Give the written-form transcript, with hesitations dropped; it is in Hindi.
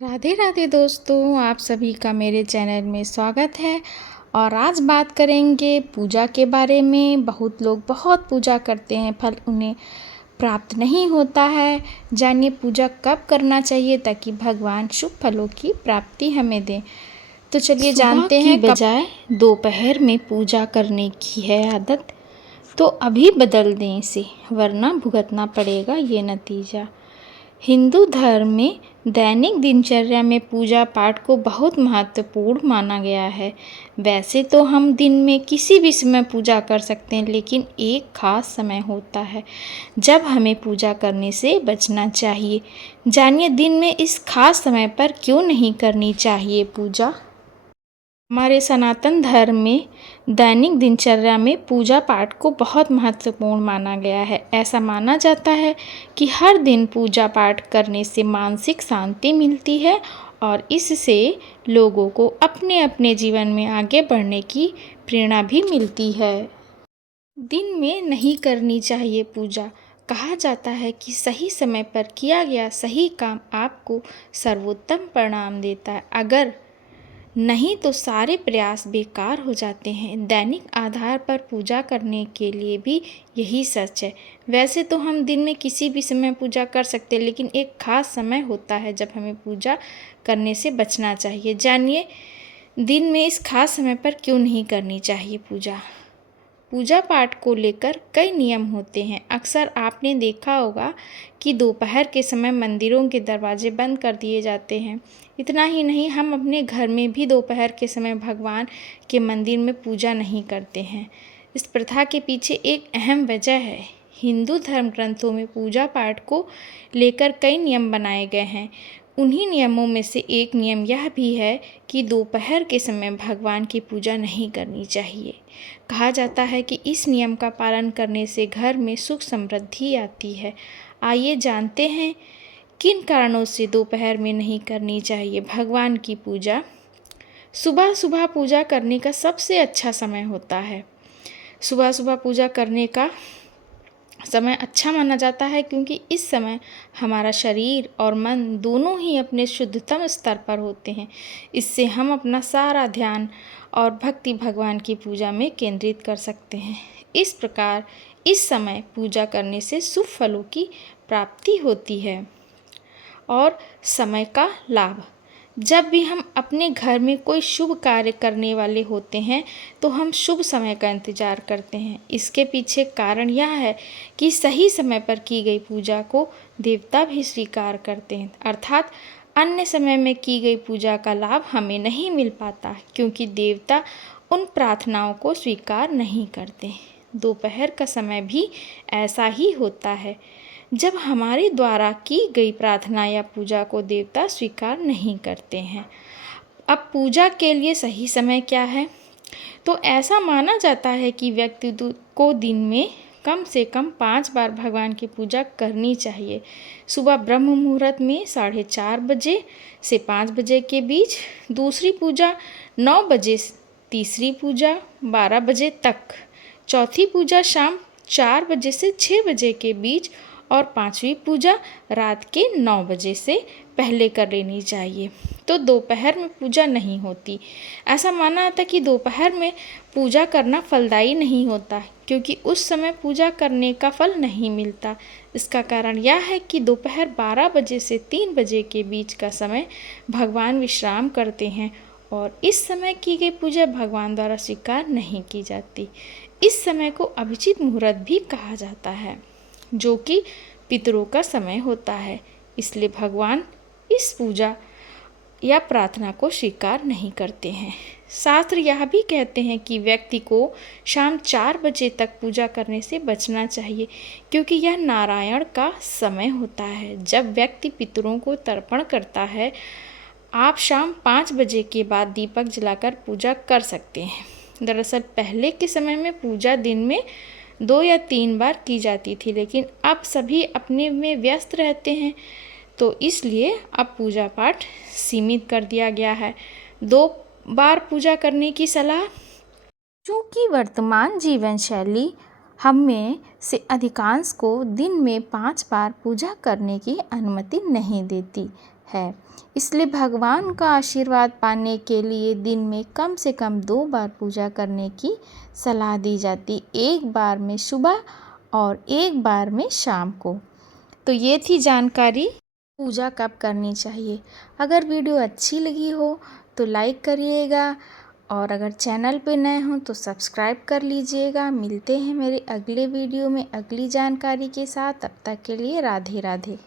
राधे राधे दोस्तों, आप सभी का मेरे चैनल में स्वागत है। और आज बात करेंगे पूजा के बारे में। बहुत लोग बहुत पूजा करते हैं, फल उन्हें प्राप्त नहीं होता है। जानिए पूजा कब करना चाहिए ताकि भगवान शुभ फलों की प्राप्ति हमें दें। तो चलिए जानते हैं। बजाय दोपहर में पूजा करने की है आदत, तो अभी बदल दें इसे, वरना भुगतना पड़ेगा ये नतीजा। हिंदू धर्म में दैनिक दिनचर्या में पूजा पाठ को बहुत महत्वपूर्ण माना गया है। वैसे तो हम दिन में किसी भी समय पूजा कर सकते हैं, लेकिन एक खास समय होता है जब हमें पूजा करने से बचना चाहिए। जानिए दिन में इस खास समय पर क्यों नहीं करनी चाहिए पूजा। हमारे सनातन धर्म में दैनिक दिनचर्या में पूजा पाठ को बहुत महत्वपूर्ण माना गया है। ऐसा माना जाता है कि हर दिन पूजा पाठ करने से मानसिक शांति मिलती है और इससे लोगों को अपने अपने जीवन में आगे बढ़ने की प्रेरणा भी मिलती है। दिन में नहीं करनी चाहिए पूजा। कहा जाता है कि सही समय पर किया गया सही काम आपको सर्वोत्तम परिणाम देता है, अगर नहीं तो सारे प्रयास बेकार हो जाते हैं। दैनिक आधार पर पूजा करने के लिए भी यही सच है। वैसे तो हम दिन में किसी भी समय पूजा कर सकते हैं, लेकिन एक खास समय होता है जब हमें पूजा करने से बचना चाहिए। जानिए दिन में इस खास समय पर क्यों नहीं करनी चाहिए पूजा। पूजा पाठ को लेकर कई नियम होते हैं। अक्सर आपने देखा होगा कि दोपहर के समय मंदिरों के दरवाजे बंद कर दिए जाते हैं। इतना ही नहीं, हम अपने घर में भी दोपहर के समय भगवान के मंदिर में पूजा नहीं करते हैं। इस प्रथा के पीछे एक अहम वजह है। हिंदू धर्म ग्रंथों में पूजा पाठ को लेकर कई नियम बनाए गए हैं। उन्हीं नियमों में से एक नियम यह भी है कि दोपहर के समय भगवान की पूजा नहीं करनी चाहिए। कहा जाता है कि इस नियम का पालन करने से घर में सुख समृद्धि आती है। आइए जानते हैं किन कारणों से दोपहर में नहीं करनी चाहिए भगवान की पूजा। सुबह सुबह पूजा करने का सबसे अच्छा समय होता है। सुबह सुबह पूजा करने का समय अच्छा माना जाता है, क्योंकि इस समय हमारा शरीर और मन दोनों ही अपने शुद्धतम स्तर पर होते हैं। इससे हम अपना सारा ध्यान और भक्ति भगवान की पूजा में केंद्रित कर सकते हैं। इस प्रकार इस समय पूजा करने से शुभ फलों की प्राप्ति होती है। और समय का लाभ, जब भी हम अपने घर में कोई शुभ कार्य करने वाले होते हैं तो हम शुभ समय का इंतज़ार करते हैं। इसके पीछे कारण यह है कि सही समय पर की गई पूजा को देवता भी स्वीकार करते हैं, अर्थात अन्य समय में की गई पूजा का लाभ हमें नहीं मिल पाता, क्योंकि देवता उन प्रार्थनाओं को स्वीकार नहीं करते। दोपहर का समय भी ऐसा ही होता है, जब हमारे द्वारा की गई प्रार्थना या पूजा को देवता स्वीकार नहीं करते हैं। अब पूजा के लिए सही समय क्या है? तो ऐसा माना जाता है कि व्यक्ति को दिन में कम से कम 5 बार भगवान की पूजा करनी चाहिए। सुबह ब्रह्म मुहूर्त में 4:30 बजे से 5 बजे के बीच, दूसरी पूजा 9 बजे, तीसरी पूजा 12 बजे तक, चौथी पूजा शाम 4 बजे से 6 बजे के बीच और पांचवी पूजा रात के 9 बजे से पहले कर लेनी चाहिए। तो दोपहर में पूजा नहीं होती। ऐसा माना जाता है कि दोपहर में पूजा करना फलदायी नहीं होता, क्योंकि उस समय पूजा करने का फल नहीं मिलता। इसका कारण यह है कि दोपहर 12 बजे से 3 बजे के बीच का समय भगवान विश्राम करते हैं और इस समय की गई पूजा भगवान द्वारा स्वीकार नहीं की जाती। इस समय को अभिजीत मुहूर्त भी कहा जाता है, जो कि पितरों का समय होता है। इसलिए भगवान इस पूजा या प्रार्थना को स्वीकार नहीं करते हैं। शास्त्र यह भी कहते हैं कि व्यक्ति को शाम 4 बजे तक पूजा करने से बचना चाहिए, क्योंकि यह नारायण का समय होता है, जब व्यक्ति पितरों को तर्पण करता है। आप शाम 5 बजे के बाद दीपक जलाकर पूजा कर सकते हैं। दरअसल पहले के समय में पूजा दिन में 2 या 3 बार की जाती थी, लेकिन अब सभी अपने में व्यस्त रहते हैं, तो इसलिए अब पूजा पाठ सीमित कर दिया गया है। 2 बार पूजा करने की सलाह। चूँकि वर्तमान जीवन शैली हमें से अधिकांश को दिन में 5 बार पूजा करने की अनुमति नहीं देती, है। इसलिए भगवान का आशीर्वाद पाने के लिए दिन में कम से कम 2 बार पूजा करने की सलाह दी जाती, एक बार में सुबह और एक बार में शाम को। तो ये थी जानकारी पूजा कब करनी चाहिए। अगर वीडियो अच्छी लगी हो तो लाइक करिएगा और अगर चैनल पे नए हों तो सब्सक्राइब कर लीजिएगा। मिलते हैं मेरे अगले वीडियो में अगली जानकारी के साथ। तब तक के लिए राधे राधे।